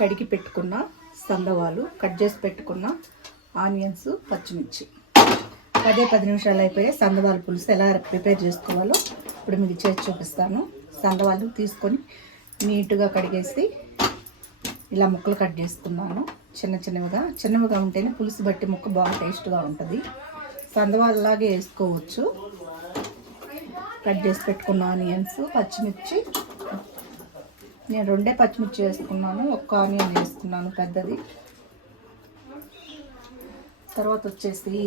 కడిగి పెట్టుకున్న సందవాలు కట్ చేసి పెట్టుకున్న ఆనియన్స్ పచ్చిమిర్చి. పదే పది నిమిషాలు అయిపోయి సందవాలు పులుసు ఎలా ప్రిపేర్ చేసుకోవాలో ఇప్పుడు మీకు చేసి చూపిస్తాను. సందవాలు తీసుకొని నీట్గా కడిగేసి ఇలా ముక్కలు కట్ చేసుకున్నాను చిన్న చిన్నవిగా. చిన్నవిగా ఉంటేనే పులుసు బట్టి ముక్క బాగా టేస్ట్గా ఉంటుంది. సందవాళ్ళలాగే వేసుకోవచ్చు. కట్ చేసి పెట్టుకున్న ఆనియన్స్ పచ్చిమిర్చి నేను రెండే పచ్చిమిర్చి వేసుకున్నాను ఒక్క ఆనియన్ వేసుకున్నాను పెద్దది. తర్వాత వచ్చేసి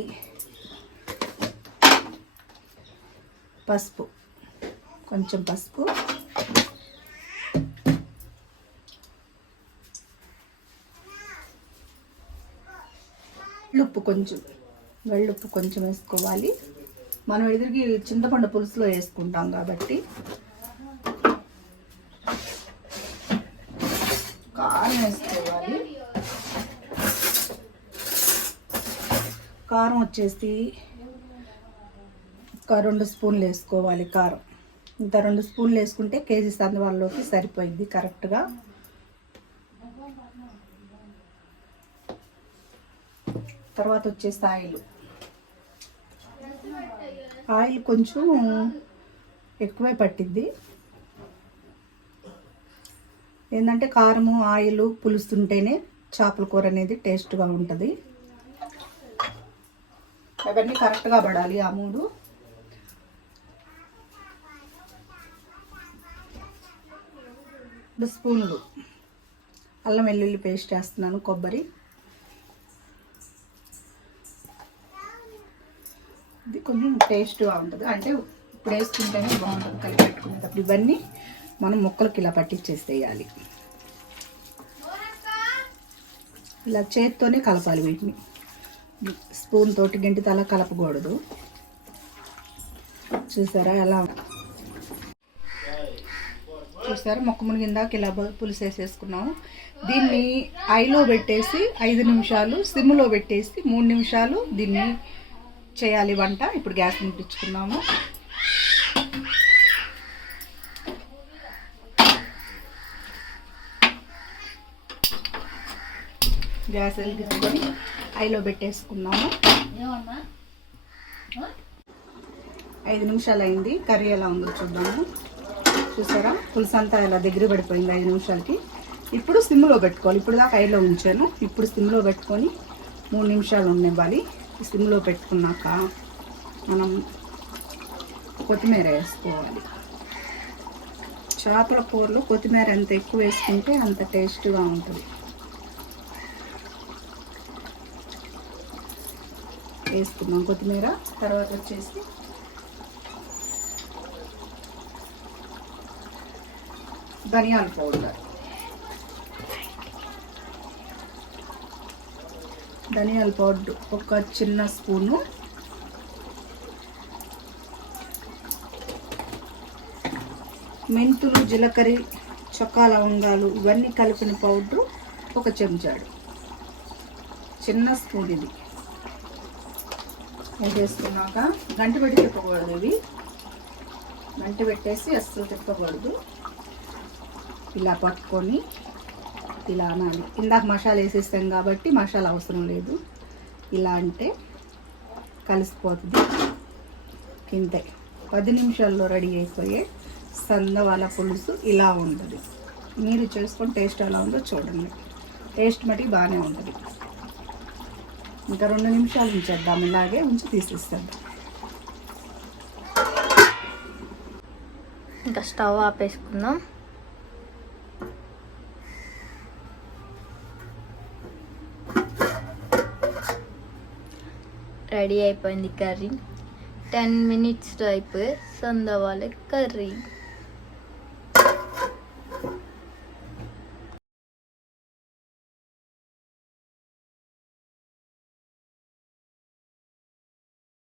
పసుపు కొంచెం పసుపు. ఉప్పు కొంచెం వెళ్ళుప్పు కొంచెం వేసుకోవాలి. మనం ఎదురుకి చింతపండు పులుసులో వేసుకుంటాం కాబట్టి కారం వేసుకోవాలి కారం వచ్చేసి ఒక రెండు స్పూన్లు వేసుకోవాలి కారం. ఇంత రెండు స్పూన్లు వేసుకుంటే కేజీ సందవాళ్ళలోకి సరిపోయింది కరెక్ట్గా. తర్వాత వచ్చేసి ఆయిల్. ఆయిల్ కొంచెం ఎక్కువే పట్టిద్ది. ఏంటంటే కారము ఆయిల్ పులుస్తుంటేనే చేపల కూర అనేది టేస్ట్గా ఉంటుంది. అవన్నీ కరెక్ట్గా పడాలి ఆ మూడు. రెండు స్పూన్లు. అల్లం వెల్లుల్లి పేస్ట్ వేస్తున్నాను కొబ్బరి. ఇది కొంచెం టేస్ట్గా ఉంటుంది. అంటే ఇప్పుడు వేసుకుంటేనే బాగుంటుంది కలిపి పెట్టుకునేటప్పుడు. ఇవన్నీ మనం ముక్కలకి ఇలా పట్టించేసేయాలి ఇలా చేత్తోనే కలపాలి వీటిని. స్పూన్ తోటి గంటి తల కలపకూడదు. చూసారా ఎలా చూసారా మొక్క మునిగిందాక ఇలా పులుసు వేసేసుకున్నాము. దీన్ని ఐలో పెట్టేసి ఐదు నిమిషాలు సిమ్లో పెట్టేసి మూడు నిమిషాలు దీన్ని చేయాలి వంట. ఇప్పుడు గ్యాస్ ముట్టించుకున్నాము గ్యాస్ వెలిగించుకొని ఐలో పెట్టేసుకున్నాము. ఐదు నిమిషాలు అయింది కర్రీ ఎలా ఉందో చూద్దాము. చూసారా? పులుసు అంతా ఇలా దగ్గర పడిపోయింది ఐదు నిమిషాలకి. ఇప్పుడు సిమ్లో పెట్టుకోవాలి. ఇప్పుడు దాకా ఐలో ఉంచాను. ఇప్పుడు సిమ్లో పెట్టుకొని మూడు నిమిషాలు ఉండనివ్వాలి. సిమ్లో పెట్టుకున్నాక మనం కొత్తిమీర వేసుకోవాలి. చేపల కూరలో కొత్తిమీర ఎంత ఎక్కువ వేసుకుంటే అంత టేస్ట్గా ఉంటుంది. వేసుకున్నాం కొత్తిమీర తర్వాత వచ్చేసి ధనియాల పౌడర్. ధనియాల పౌడర్ ఒక చిన్న స్పూను. మెంతులు జీలకర్ర చొక్కా లవంగాలు ఇవన్నీ కలిపిన పౌడర్ ఒక చెంచాడు. చిన్న స్పూన్ ఇది. వేసేసుకున్నాక గంట పెట్టి తిప్పకూడదు ఇవి. గంట పెట్టేసి అస్సలు తిప్పకూడదు. ఇలా పట్టుకొని ఇలా అనాలి. ఇందాక మసాలా వేసేస్తాం కాబట్టి మసాలా అవసరం లేదు. ఇలా అంటే కలిసిపోతుంది. ఇంతే. పది నిమిషాల్లో రెడీ అయిపోయే సందవాల పులుసు ఇలా ఉంటుంది. మీరు చేసుకొని టేస్ట్ ఎలా ఉందో చూడండి. టేస్ట్ మటుకు బాగానే ఉంటుంది. ఇంకా రెండు నిమిషాలు ఉంచేద్దాం. ఇలాగే ఉంచి తీసేస్తాం ఇంకా స్టవ్ ఆపేసుకుందాం. రెడీ అయిపోయింది కర్రీ. టెన్ మినిట్స్ అయిపోయి సందవాల కర్రీ.